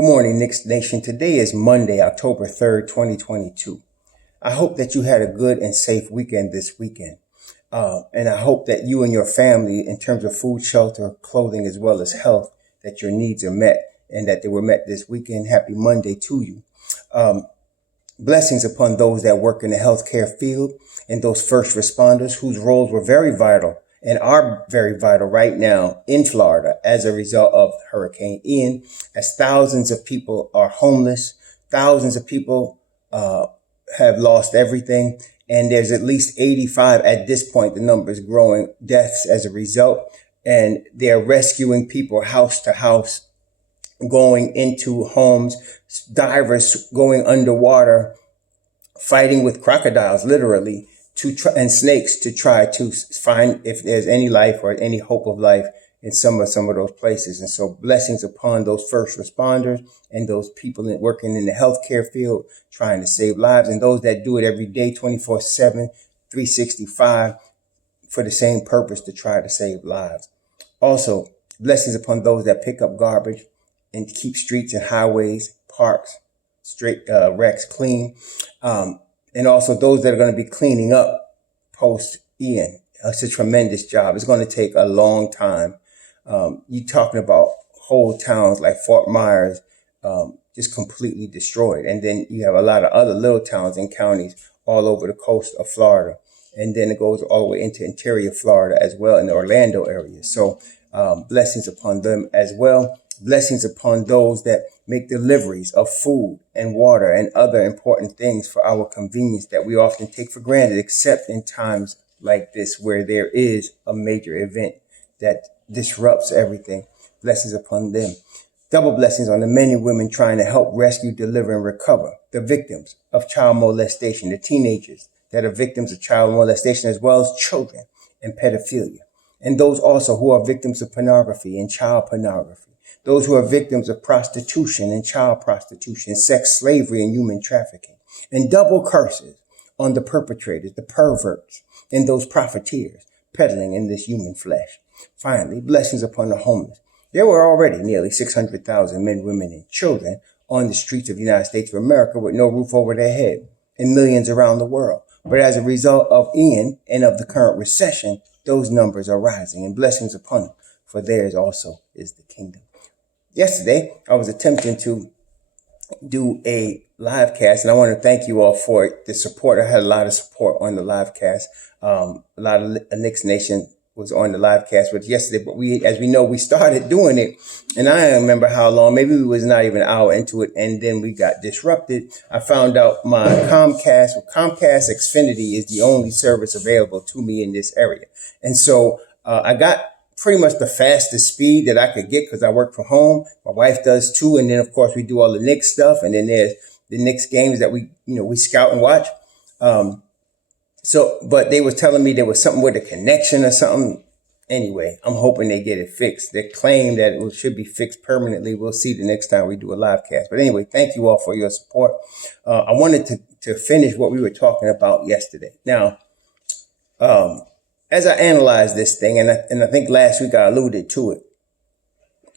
Good morning, Knicks Nation. Today is Monday, October 3rd, 2022. I hope that you had a good and safe weekend this weekend. And I hope that you and your family, in terms of food, shelter, clothing, as well as health, that your needs are met and that they were met this weekend. Happy Monday to you. Blessings upon those that work in the healthcare field and those first responders whose roles were very vital and are very vital right now in Florida as a result of Hurricane Ian, as thousands of people are homeless, thousands of people have lost everything, and there's at least 85 at this point, the number is growing, deaths as a result, and they're rescuing people house to house, going into homes, divers going underwater, fighting with crocodiles, literally, and snakes to try to find if there's any life or any hope of life in some of those places. And so blessings upon those first responders and those people working in the healthcare field, trying to save lives, and those that do it every day, 24/7, 365, for the same purpose, to try to save lives. Also, blessings upon those that pick up garbage and keep streets and highways, parks, wrecks clean. And also those that are going to be cleaning up post Ian. It's a tremendous job. It's going to take a long time. You're talking about whole towns like Fort Myers, just completely destroyed. And then you have a lot of other little towns and counties all over the coast of Florida. And then it goes all the way into interior Florida as well, in the Orlando area. So blessings upon them as well. Blessings upon those that make deliveries of food and water and other important things for our convenience that we often take for granted, except in times like this where there is a major event that disrupts everything. Blessings upon them. Double blessings on the men and women trying to help rescue, deliver, and recover the victims of child molestation, the teenagers that are victims of child molestation, as well as children and pedophilia, and those also who are victims of pornography and child pornography. Those who are victims of prostitution and child prostitution, sex slavery and human trafficking, and double curses on the perpetrators, the perverts, and those profiteers peddling in this human flesh. Finally, blessings upon the homeless. There were already nearly 600,000 men, women, and children on the streets of the United States of America with no roof over their head, and millions around the world. But as a result of Ian and of the current recession, those numbers are rising, and blessings upon them, for theirs also is the kingdom. Yesterday, I was attempting to do a live cast, and I want to thank you all for the support. I had a lot of support on the live cast. A lot of Knicks Nation was on the live cast with yesterday, but as we know, we started doing it, and I don't remember how long. Maybe we was not even an hour into it, and then we got disrupted. I found out my Comcast Xfinity is the only service available to me in this area, and so I got pretty much the fastest speed that I could get because I work from home. My wife does too. And then of course we do all the Knicks stuff. And then there's the Knicks games that we scout and watch. But they were telling me there was something with the connection or something. Anyway, I'm hoping they get it fixed. They claim that it should be fixed permanently. We'll see the next time we do a live cast. But anyway, thank you all for your support. I wanted to finish what we were talking about yesterday. Now, as I analyze this thing, and I think last week I alluded to it,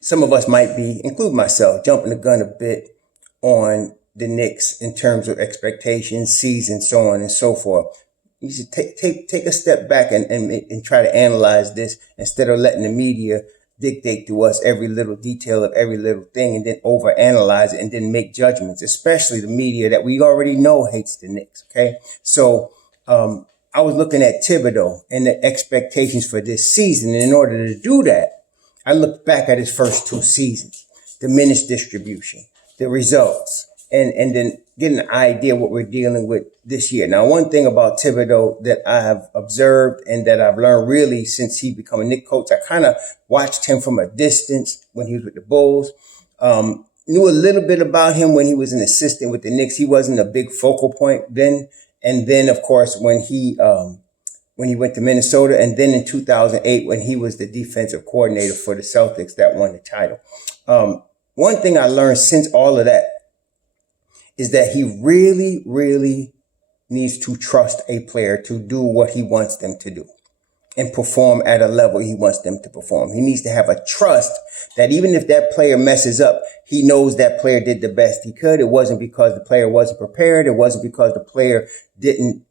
some of us might be, include myself, jumping the gun a bit on the Knicks in terms of expectations, season, so on and so forth. You should take a step back and try to analyze this instead of letting the media dictate to us every little detail of every little thing and then overanalyze it and then make judgments, especially the media that we already know hates the Knicks, okay? So, I was looking at Thibodeau and the expectations for this season. And in order to do that, I looked back at his first two seasons, diminished distribution, the results, and then getting an idea what we're dealing with this year. Now, one thing about Thibodeau that I have observed and that I've learned really since he became a Knicks coach, I kind of watched him from a distance when he was with the Bulls. Knew a little bit about him when he was an assistant with the Knicks. He wasn't a big focal point then. And then, of course, when he went to Minnesota, and then in 2008, when he was the defensive coordinator for the Celtics that won the title. One thing I learned since all of that is that he really, really needs to trust a player to do what he wants them to do and perform at a level he wants them to perform. He needs to have a trust that even if that player messes up, he knows that player did the best he could. It wasn't because the player wasn't prepared. It wasn't because the player didn't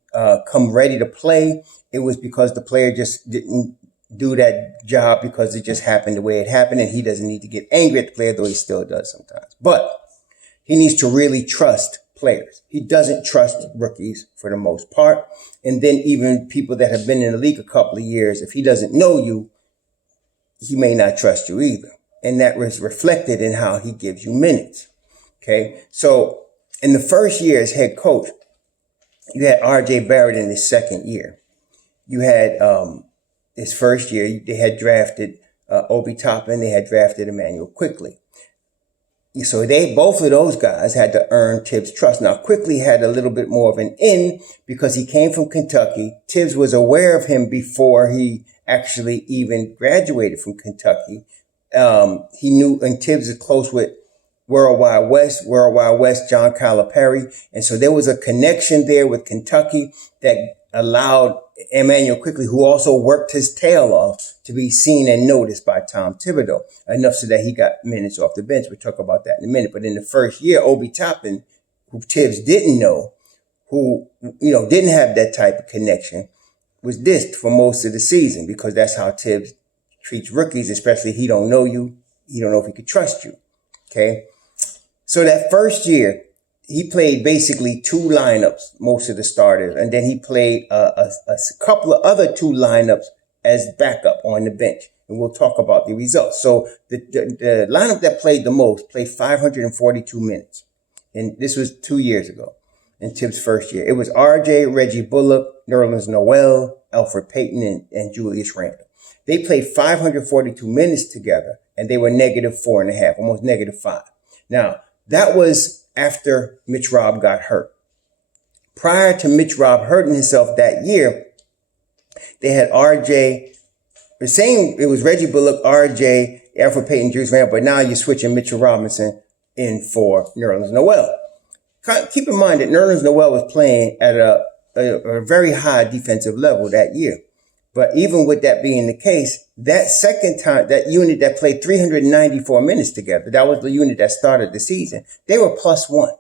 come ready to play. It was because the player just didn't do that job because it just happened the way it happened, and he doesn't need to get angry at the player, though he still does sometimes. But he needs to really trust players. He doesn't trust rookies for the most part. And then even people that have been in the league a couple of years, if he doesn't know you, he may not trust you either. And that was reflected in how he gives you minutes. Okay. So in the first year as head coach, you had RJ Barrett in his second year. You had, his first year, they had drafted Obi Toppin. They had drafted Emmanuel Quickly. So both of those guys had to earn Thibs' trust. Now, Quickly had a little bit more of an in because he came from Kentucky. Thibs was aware of him before he actually even graduated from Kentucky. He knew, and Thibs is close with Worldwide West, John Calipari. And so there was a connection there with Kentucky that allowed Emmanuel Quickly, who also worked his tail off, to be seen and noticed by Tom Thibodeau, enough so that he got minutes off the bench. We'll talk about that in a minute. But in the first year, Obi Toppin, who Thibs didn't know, who, didn't have that type of connection, was dissed for most of the season because that's how Thibs treats rookies, especially he don't know you. He don't know if he could trust you. Okay. So that first year, he played basically two lineups, most of the starters, and then he played a couple of other two lineups as backup on the bench. And we'll talk about the results. So the lineup that played the most played 542 minutes. And this was 2 years ago in Thibs' first year. It was RJ, Reggie Bullock, Nerlens Noel, Elfrid Payton, and Julius Randle. They played 542 minutes together, and they were -4.5, almost -5. Now, that was after Mitch Robb got hurt. Prior to Mitch Robb hurting himself that year, they had RJ, it was Reggie Bullock, RJ, Elfrid Payton, Julius Randle, but now you're switching Mitchell Robinson in for Nerlens Noel. Keep in mind that Nerlens Noel was playing at a very high defensive level that year. But even with that being the case, that second time, that unit that played 394 minutes together, that was the unit that started the season, they were +1.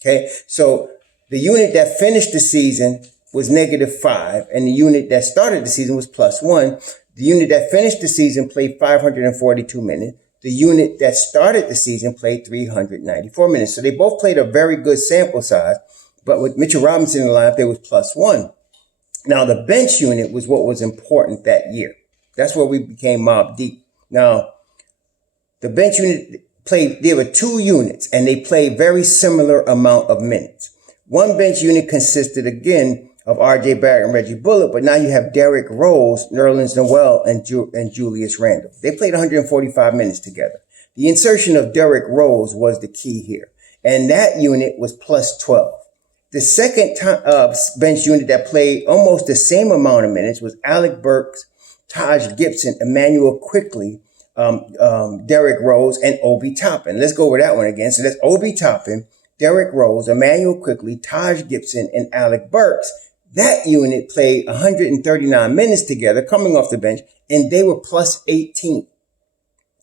Okay. So the unit that finished the season was -5, and the unit that started the season was +1. The unit that finished the season played 542 minutes. The unit that started the season played 394 minutes. So they both played a very good sample size, but with Mitchell Robinson in the lineup, they was +1. Now, the bench unit was what was important that year. That's where we became mob deep. Now, the bench unit there were two units, and they played very similar amount of minutes. One bench unit consisted, again, of RJ Barrett and Reggie Bullock, but now you have Derrick Rose, Nerlens Noel, and Julius Randle. They played 145 minutes together. The insertion of Derrick Rose was the key here, and that unit was +12. The second bench unit that played almost the same amount of minutes was Alec Burks, Taj Gibson, Emmanuel Quickly, Derrick Rose, and Obi Toppin. Let's go over that one again. So that's Obi Toppin, Derrick Rose, Emmanuel Quickly, Taj Gibson, and Alec Burks. That unit played 139 minutes together coming off the bench, and they were +18.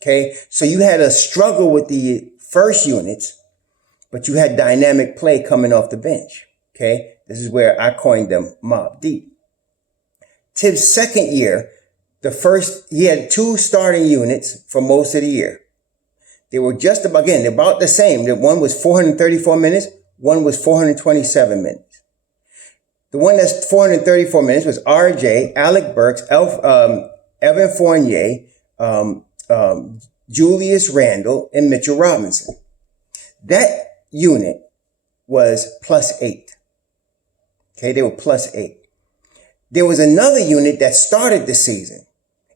Okay, so you had a struggle with the first units, but you had dynamic play coming off the bench. Okay, this is where I coined them mob deep. Thibs' second year, he had two starting units for most of the year. They were just about the same. The one was 434 minutes, one was 427 minutes. The one that's 434 minutes was RJ, Alec Burks, Evan Fournier, Julius Randle, and Mitchell Robinson. That unit was +8. Okay, they were +8. There was another unit that started the season,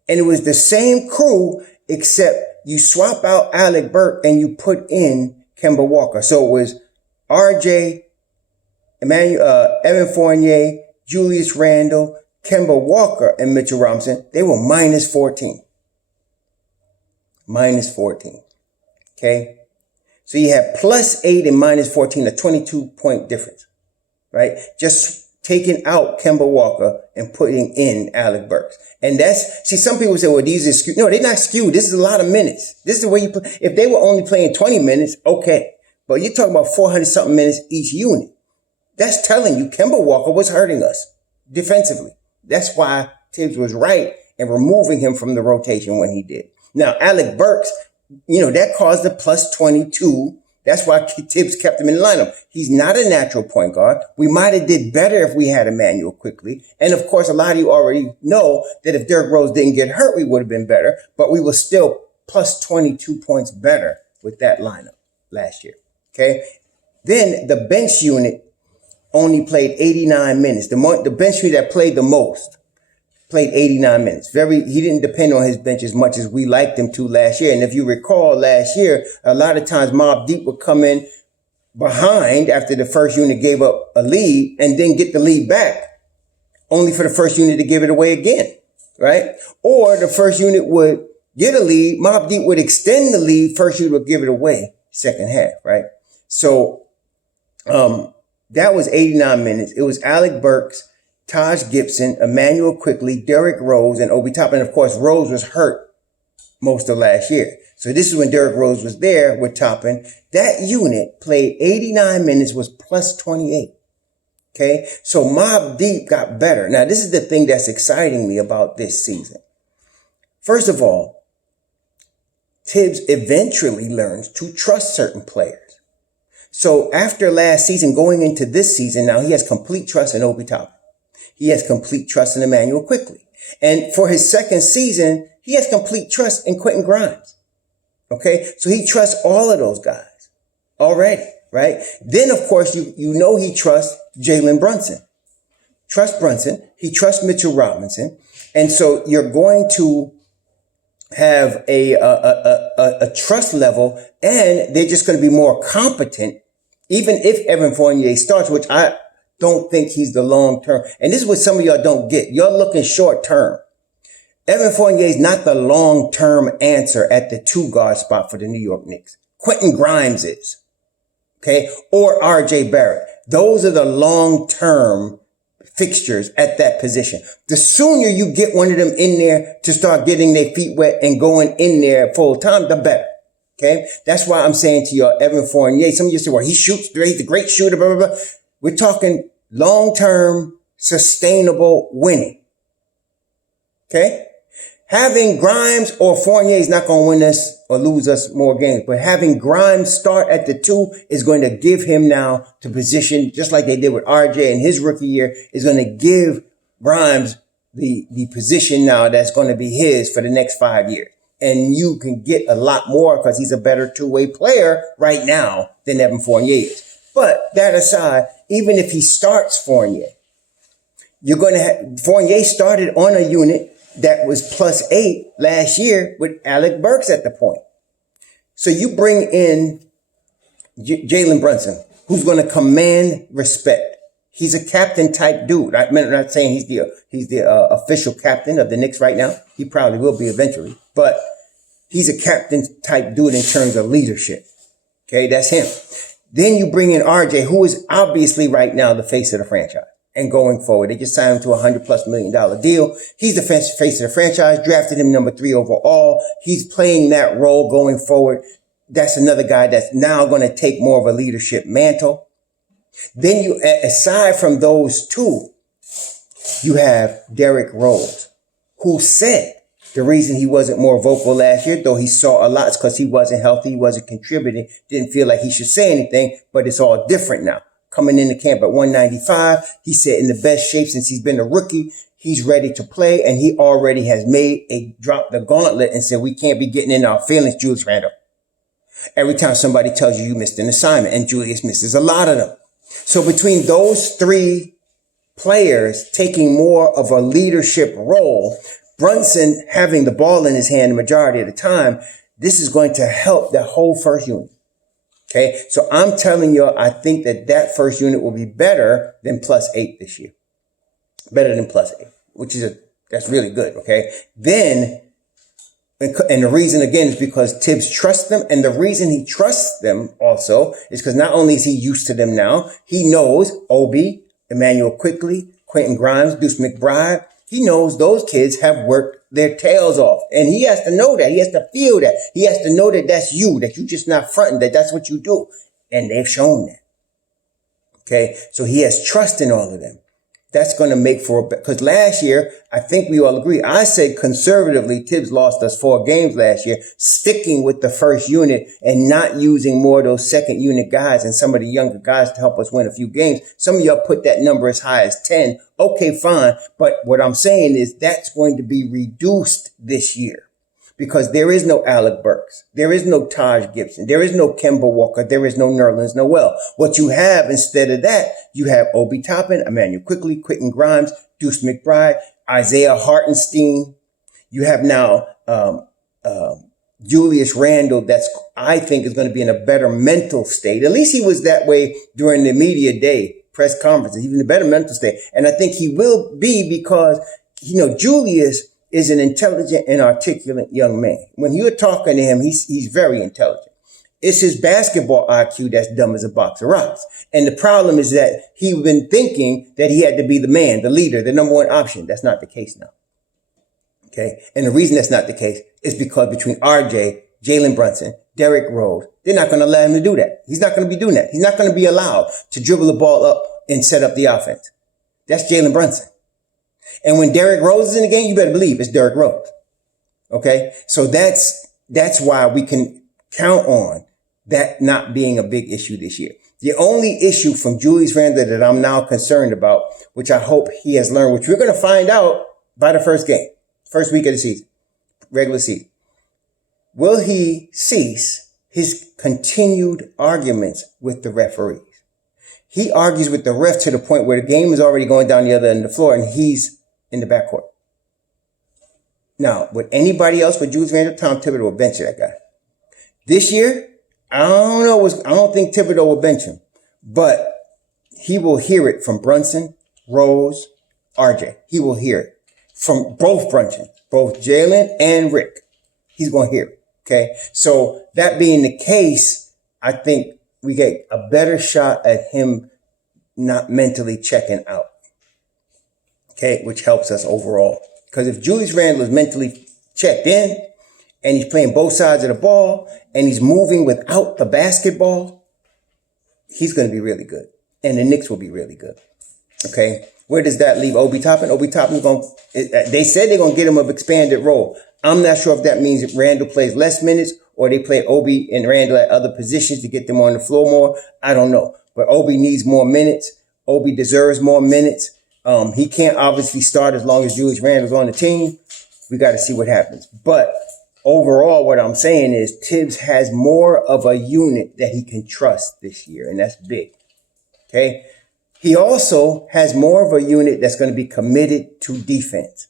and it was the same crew, except you swap out Alec Burks and you put in Kemba Walker. So it was RJ, Evan Fournier, Julius Randle, Kemba Walker, and Mitchell Robinson. They were -14. -14. Okay. So you have +8 and -14, a 22-point difference, right? Just taking out Kemba Walker and putting in Alec Burks. And some people say, well, these are skewed. No, they're not skewed. This is a lot of minutes. This is the way you play. If they were only playing 20 minutes, okay. But you're talking about 400 something minutes each unit. That's telling you Kemba Walker was hurting us defensively. That's why Thibs was right in removing him from the rotation when he did. Now, Alec Burks, that caused a plus 22. That's why Thibs kept him in the lineup. He's not a natural point guard. We might have did better if we had Emmanuel quickly. And of course, a lot of you already know that if Derrick Rose didn't get hurt, we would have been better. But we were still plus 22 points better with that lineup last year. Okay. Then the bench unit only played 89 minutes. The bench unit that played the most played 89 minutes. He didn't depend on his bench as much as we liked him to last year. And if you recall last year, a lot of times Mobb Deep would come in behind after the first unit gave up a lead and then get the lead back, only for the first unit to give it away again, right? Or the first unit would get a lead, Mobb Deep would extend the lead, first unit would give it away second half, right? So that was 89 minutes. It was Alec Burks, Taj Gibson, Emmanuel Quickly, Derrick Rose, and Obi Toppin. And of course, Rose was hurt most of last year. So this is when Derrick Rose was there with Toppin. That unit played 89 minutes, was plus 28. Okay. So Mobb Deep got better. Now, this is the thing that's exciting me about this season. First of all, Thibs eventually learns to trust certain players. So after last season, going into this season, now he has complete trust in Obi Toppin. He has complete trust in Emmanuel Quickly. And for his second season, he has complete trust in Quentin Grimes. Okay. So he trusts all of those guys already, right? Then, of course, he trusts Jalen Brunson. Trust Brunson. He trusts Mitchell Robinson. And so you're going to have a trust level, and they're just going to be more competent, even if Evan Fournier starts, which I don't think he's the long term. And this is what some of y'all don't get. You're looking short term. Evan Fournier is not the long term answer at the 2 guard spot for the New York Knicks. Quentin Grimes is. Okay. Or RJ Barrett. Those are the long term fixtures at that position. The sooner you get one of them in there to start getting their feet wet and going in there full time, the better. Okay. That's why I'm saying to y'all, Evan Fournier, some of you say, well, he shoots, he's a great shooter, blah, blah, blah. We're talking long-term, sustainable winning. Okay? Having Grimes or Fournier is not going to win us or lose us more games. But having Grimes start at the 2 is going to give him now to position, just like they did with RJ in his rookie year, is going to give Grimes the position now that's going to be his for the next 5 years. And you can get a lot more because he's a better two-way player right now than Evan Fournier is. But that aside, even if he starts Fournier, you're going to have Fournier started on a unit that was plus 8 last year with Alec Burks at the point. So you bring in Jalen Brunson, who's going to command respect. He's a captain type dude. I'm not saying he's the official captain of the Knicks right now. He probably will be eventually, but he's a captain type dude in terms of leadership. Okay, that's him. Then you bring in RJ, who is obviously right now the face of the franchise. And going forward, they just signed him to a $100+ million deal. He's the face of the franchise, drafted him number 3 overall. He's playing that role going forward. That's another guy that's now going to take more of a leadership mantle. Then you, aside from those 2, you have Derrick Rose, who said the reason he wasn't more vocal last year, though he saw a lot, is because he wasn't healthy, he wasn't contributing, didn't feel like he should say anything, but it's all different now. Coming into camp at 195, he said in the best shape since he's been a rookie, he's ready to play, and he already has dropped the gauntlet and said, we can't be getting in our feelings, Julius Randle. Every time somebody tells you missed an assignment, and Julius misses a lot of them. So between those 3 players taking more of a leadership role, Brunson having the ball in his hand the majority of the time, this is going to help the whole first unit. Okay. So I'm telling you, I think that first unit will be better than plus 8 this year. Better than plus 8, which is that's really good. Okay. Then, and the reason again is because Thibs trusts them. And the reason he trusts them also is because not only is he used to them now, he knows Obi, Emmanuel Quickly, Quentin Grimes, Deuce McBride. He knows those kids have worked their tails off. And he has to know that. He has to feel that. He has to know that that's you, that you're just not fronting, that that's what you do. And they've shown that. Okay? So he has trust in all of them. That's going to make for, because last year, I think we all agree, I said conservatively, Thibs lost us 4 games last year, sticking with the first unit and not using more of those second unit guys and some of the younger guys to help us win a few games. Some of y'all put that number as high as 10. Okay, fine. But what I'm saying is that's going to be reduced this year. Because there is no Alec Burks. There is no Taj Gibson. There is no Kemba Walker. There is no Nerlens Noel. What you have instead of that, you have Obi Toppin, Emmanuel Quickly, Quentin Grimes, Deuce McBride, Isaiah Hartenstein. You have now Julius Randle that's, I think, is going to be in a better mental state. At least he was that way during the media day press conferences. He's in a better mental state. And I think he will be because, Julius is an intelligent and articulate young man. When you're talking to him, he's very intelligent. It's his basketball IQ that's dumb as a box of rocks. And the problem is that he's been thinking that he had to be the man, the leader, the number one option. That's not the case now. Okay. And the reason that's not the case is because between RJ, Jalen Brunson, Derrick Rose, they're not going to allow him to do that. He's not going to be doing that. He's not going to be allowed to dribble the ball up and set up the offense. That's Jalen Brunson. And when Derrick Rose is in the game, you better believe it's Derrick Rose. Okay? So that's why we can count on that not being a big issue this year. The only issue from Julius Randle that I'm now concerned about, which I hope he has learned, which we're going to find out by the first game, first week of the season, regular season. Will he cease his continued arguments with the referees? He argues with the ref to the point where the game is already going down the other end of the floor and he's in the backcourt. Now, with anybody else, with Julius Randle, Tom Thibodeau will bench that guy. This year, I don't think Thibodeau will bench him, but he will hear it from Brunson, Rose, RJ. He will hear it from both Brunson, both Jalen and Rick. He's going to hear it. Okay. So that being the case, I think we get a better shot at him not mentally checking out. Okay, which helps us overall. Because if Julius Randle is mentally checked in and he's playing both sides of the ball and he's moving without the basketball, he's going to be really good. And the Knicks will be really good. Okay, where does that leave Obi Toppin? Obi Toppin's they said they're going to get him an expanded role. I'm not sure if that means that Randle plays less minutes or they play Obi and Randle at other positions to get them on the floor more. I don't know. But Obi needs more minutes. Obi deserves more minutes. He can't obviously start as long as Julius Randle's on the team. We got to see what happens. But overall, what I'm saying is Thibs has more of a unit that he can trust this year, and that's big. Okay. He also has more of a unit that's going to be committed to defense.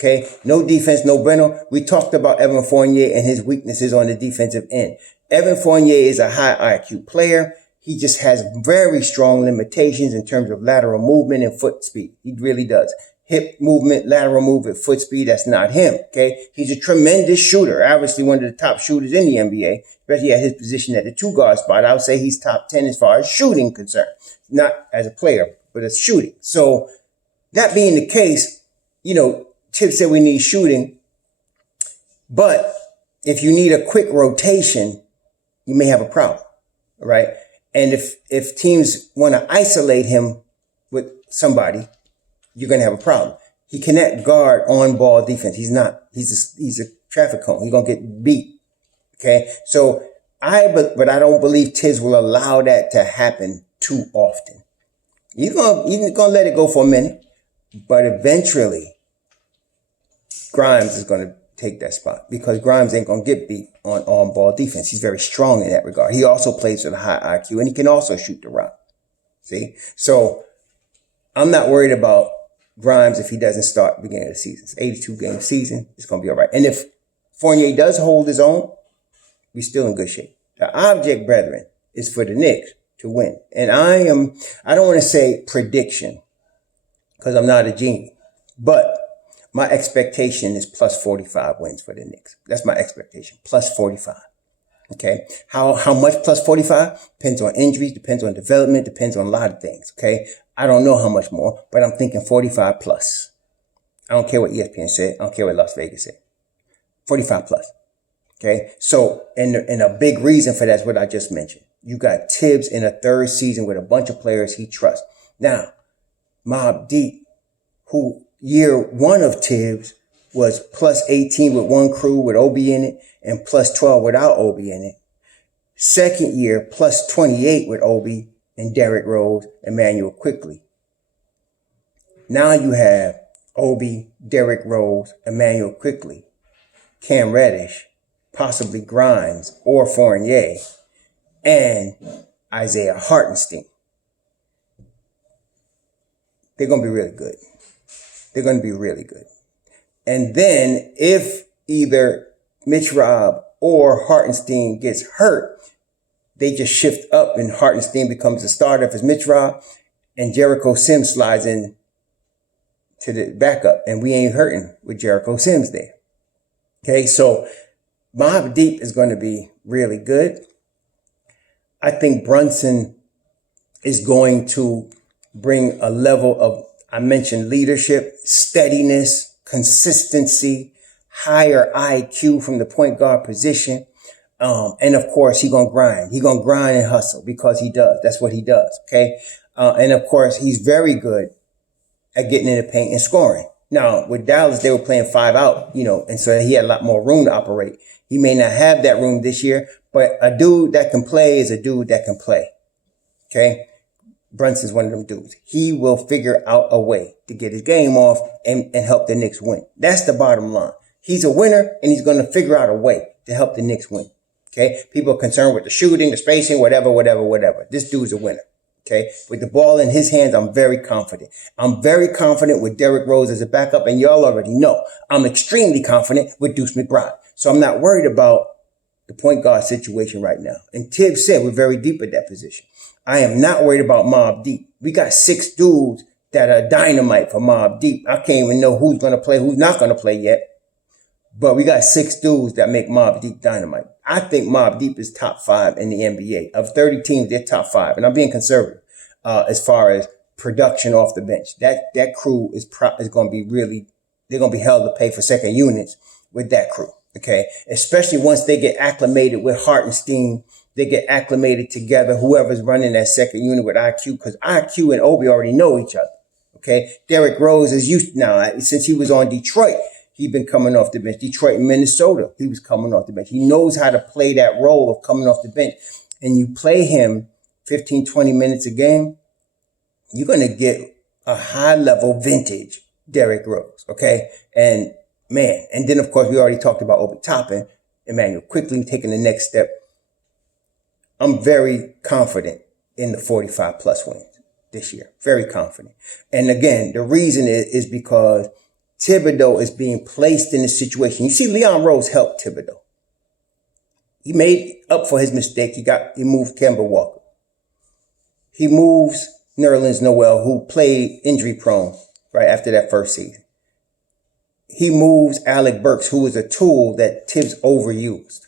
Okay. No defense, no bueno. We talked about Evan Fournier and his weaknesses on the defensive end. Evan Fournier is a high IQ player. He just has very strong limitations in terms of lateral movement and foot speed. He really does. Hip movement, lateral movement, foot speed, that's not him, okay? He's a tremendous shooter, obviously one of the top shooters in the NBA, especially at his position at the 2-guard spot. I would say he's top 10 as far as shooting concerned. Not as a player, but as shooting. So that being the case, Thibs said we need shooting. But if you need a quick rotation, you may have a problem, right? And if teams want to isolate him with somebody, you're going to have a problem. He cannot guard on-ball defense. He's a traffic cone. He's going to get beat. Okay. So but I don't believe Thibs will allow that to happen too often. He's going to let it go for a minute, but eventually Grimes is going to take that spot because Grimes ain't going to get beat on ball defense. He's very strong in that regard. He also plays with a high IQ and he can also shoot the rock. See? So I'm not worried about Grimes if he doesn't start beginning of the season. It's 82 game season. It's going to be all right. And if Fournier does hold his own, we're still in good shape. The object, brethren, is for the Knicks to win. And I don't want to say prediction because I'm not a genie, but my expectation is plus 45 wins for the Knicks. That's my expectation. Plus 45. Okay. How much plus 45? Depends on injuries, depends on development, depends on a lot of things. Okay. I don't know how much more, but I'm thinking 45 plus. I don't care what ESPN said. I don't care what Las Vegas said. 45 plus. Okay. So, and a big reason for that is what I just mentioned. You got Thibs in a third season with a bunch of players he trusts. Now, Mobb Deep, who year one of Thibs was plus 18 with one crew with Obi in it and plus 12 without Obi in it. Second year, plus 28 with Obi and Derrick Rose, Emmanuel Quickley. Now you have Obi, Derrick Rose, Emmanuel Quickley, Cam Reddish, possibly Grimes or Fournier, and Isaiah Hartenstein. They're going to be really good. They're going to be really good. And then if either Mitch Rob or Hartenstein gets hurt, they just shift up and Hartenstein becomes the starter if it's Mitch Rob, and Jericho Sims slides in to the backup, and we ain't hurting with Jericho Sims there. Okay, so Mobb Deep is going to be really good. I think Brunson is going to bring a level of, I mentioned leadership, steadiness, consistency, higher IQ from the point guard position. And of course, he's going to grind. He's going to grind and hustle because he does. That's what he does. Okay. And of course, he's very good at getting in the paint and scoring. Now, with Dallas, they were playing 5 out, and so he had a lot more room to operate. He may not have that room this year, but a dude that can play is a dude that can play. Okay. Brunson's one of them dudes. He will figure out a way to get his game off and help the Knicks win. That's the bottom line. He's a winner, and he's going to figure out a way to help the Knicks win. Okay. People are concerned with the shooting, the spacing, whatever. This dude's a winner. Okay. With the ball in his hands, I'm very confident. I'm very confident with Derrick Rose as a backup. And y'all already know I'm extremely confident with Deuce McBride. So I'm not worried about the point guard situation right now. And Thibs said we're very deep at that position. I am not worried about Mobb Deep. We got 6 dudes that are dynamite for Mobb Deep. I can't even know who's going to play, who's not going to play yet. But we got 6 dudes that make Mobb Deep dynamite. I think Mobb Deep is top 5 in the NBA. Of 30 teams, they're top 5. And I'm being conservative as far as production off the bench. That crew is going to be really, they're going to be held to pay for second units with that crew. Okay. Especially once they get acclimated with Hartenstein, they get acclimated together, whoever's running that second unit with IQ, because IQ and Obi already know each other. Okay. Derrick Rose is used now, since he was on Detroit. He's been coming off the bench. Detroit and Minnesota, he was coming off the bench. He knows how to play that role of coming off the bench. And you play him 15, 20 minutes a game, you're going to get a high-level vintage Derrick Rose, okay? And, man, and then, of course, we already talked about Obi Toppin, Emmanuel Quickley taking the next step. I'm very confident in the 45-plus wins this year. Very confident. And, again, the reason is because Thibodeau is being placed in a situation. You see, Leon Rose helped Thibodeau. He made up for his mistake. He moved Kemba Walker. He moves Nerlens Noel, who played injury prone right after that first season. He moves Alec Burks, who was a tool that Thibs overused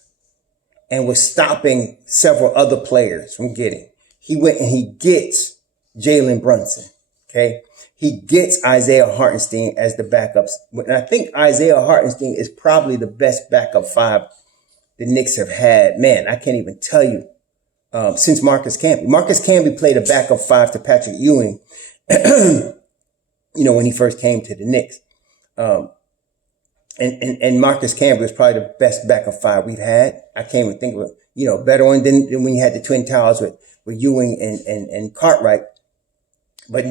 and was stopping several other players from getting. He went and he gets Jalen Brunson. Okay. He gets Isaiah Hartenstein as the backups. And I think Isaiah Hartenstein is probably the best backup 5 the Knicks have had. Man, I can't even tell you, since Marcus Camby. Marcus Camby played a backup 5 to Patrick Ewing, when he first came to the Knicks. And Marcus Camby was probably the best backup 5 we've had. I can't even think of a, better one than when you had the Twin Towers with Ewing and Cartwright. But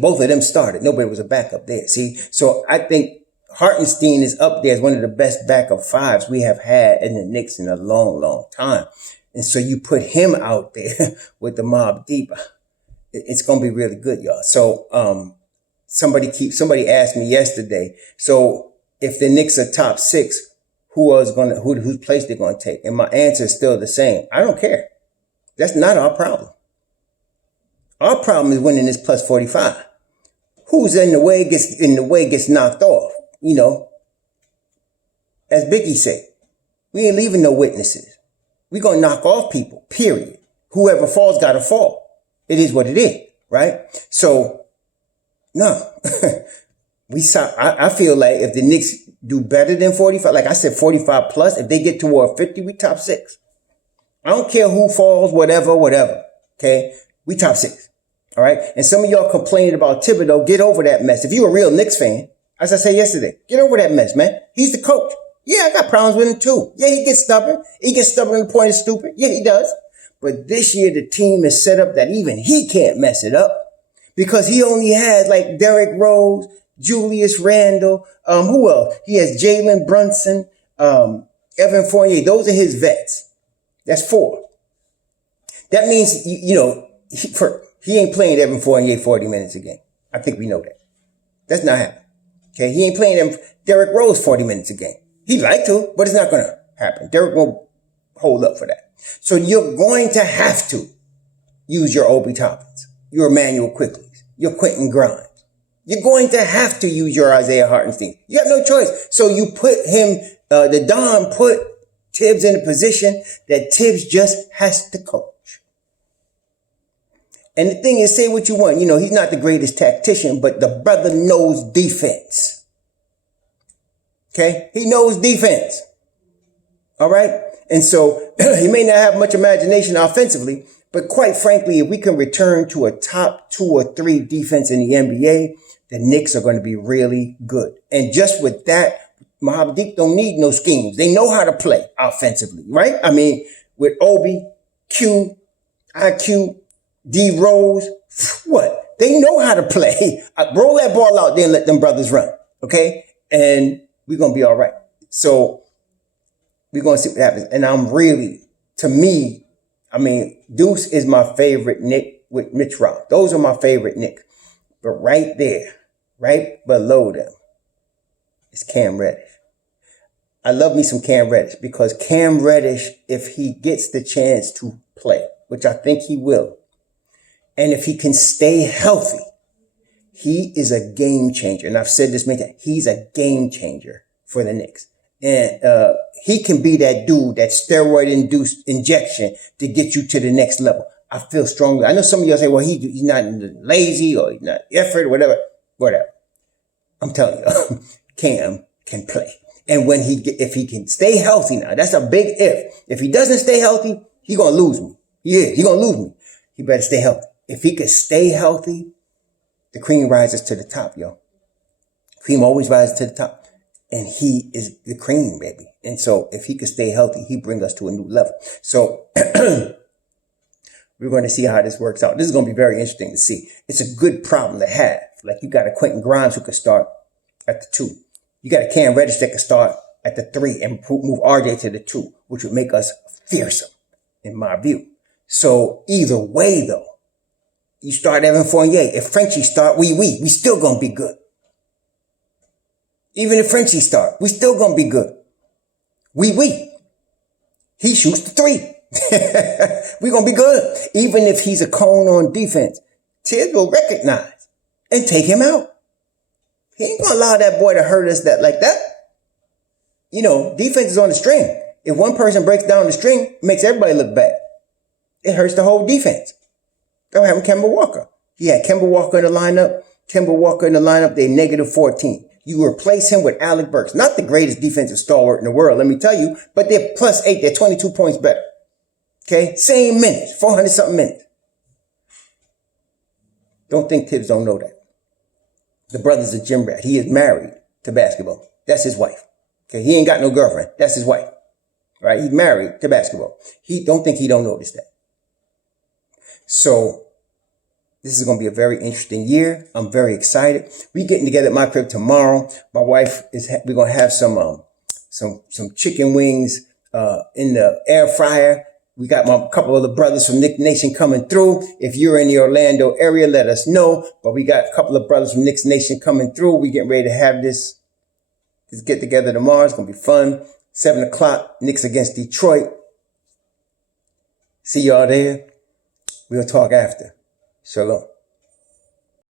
both of them started. Nobody was a backup there. See, so I think Hartenstein is up there as one of the best backup 5s we have had in the Knicks in a long, long time. And so you put him out there with the Mobb Deep. It's going to be really good, y'all. So, somebody asked me yesterday, so if the Knicks are top 6, whose place they're going to take? And my answer is still the same. I don't care. That's not our problem. Our problem is winning this plus 45. Who's in the way gets knocked off. As Biggie said, we ain't leaving no witnesses. We're going to knock off people, period. Whoever falls got to fall. It is what it is, right? So No. I feel like if the Knicks do better than 45, like I said, 45 plus, if they get toward 50, we top 6. I don't care who falls, whatever. Okay? We top 6. All right? And some of y'all complaining about Thibodeau, get over that mess. If you're a real Knicks fan, as I said yesterday, get over that mess, man. He's the coach. Yeah, I got problems with him too. Yeah, he gets stubborn. He gets stubborn to the point of stupid. Yeah, he does. But this year, the team is set up that even he can't mess it up because he only has like Derrick Rose, Julius Randle, who else? He has Jalen Brunson, Evan Fournier. Those are his vets. That's 4. That means, he ain't playing Evan Fournier 40 minutes a game. I think we know that. That's not happening. Okay, he ain't playing them Derrick Rose 40 minutes a game. He'd like to, but it's not going to happen. Derrick won't hold up for that. So you're going to have to use your Obi Toppins, your Emmanuel Quicklys, your Quentin Grimes. You're going to have to use your Isaiah Hartenstein. You have no choice. So you put him, the Don put Thibs in a position that Thibs just has to coach. And the thing is, say what you want. He's not the greatest tactician, but the brother knows defense. Okay? He knows defense. All right? And so he may not have much imagination offensively, but quite frankly, if we can return to a top 2 or 3 defense in the NBA, the Knicks are going to be really good. And just with that, Mobb don't need no schemes. They know how to play offensively, right? I mean, with Obi, Q, IQ, D Rose, what? They know how to play. Roll that ball out there and let them brothers run, okay? And we're going to be all right. So we're going to see what happens. And Deuce is my favorite Knick with Mitch Roth. Those are my favorite Knicks. But right there, right below them, is Cam Reddish. I love me some Cam Reddish because Cam Reddish, if he gets the chance to play, which I think he will, and if he can stay healthy, he is a game changer. And I've said this many times. He's a game changer for the Knicks. And he can be that dude, that steroid-induced injection to get you to the next level. I feel strongly. I know some of y'all say, well, he's not lazy or he's not effort or whatever. Whatever. I'm telling you, Cam can play. And if he can stay healthy now, that's a big if. If he doesn't stay healthy, he's going to lose me. Yeah, he's going to lose me. He better stay healthy. If he could stay healthy, the cream rises to the top, yo. Cream always rises to the top. And he is the cream, baby. And so if he could stay healthy, he bring us to a new level. So we're going to see how this works out. This is going to be very interesting to see. It's a good problem to have. Like you got a Quentin Grimes who could start at the 2. You got a Cam Reddish that could start at the 3 and move RJ to the 2, which would make us fearsome, in my view. So either way, though, you start Evan Fournier. If Frenchie start, we still going to be good. Even if Frenchie start, we still going to be good. He shoots the 3. We're going to be good. Even if he's a cone on defense, Thibs will recognize and take him out. He ain't going to allow that boy to hurt us like that. Defense is on the string. If one person breaks down the string, it makes everybody look bad. It hurts the whole defense. They'll have Kemba Walker. He had Kemba Walker in the lineup. They're negative 14. You replace him with Alec Burks. Not the greatest defensive stalwart in the world, let me tell you, but they're plus 8. They're 22 points better. Okay? Same minutes, 400-something minutes. Don't think Thibs don't know that. The brother's a gym rat. He is married to basketball. That's his wife. Okay? He ain't got no girlfriend. That's his wife. Right? He's married to basketball. He don't think he don't notice that. So this is going to be a very interesting year. I'm very excited. We're getting together at my crib tomorrow. My wife we're going to have some chicken wings, in the air fryer. We got a couple of the brothers from Knicks Nation coming through. If you're in the Orlando area, let us know. But we got a couple of brothers from Knicks Nation coming through. We getting ready to have this get together tomorrow. It's going to be fun. 7 o'clock, Knicks against Detroit. See y'all there. We'll talk after. Shalom.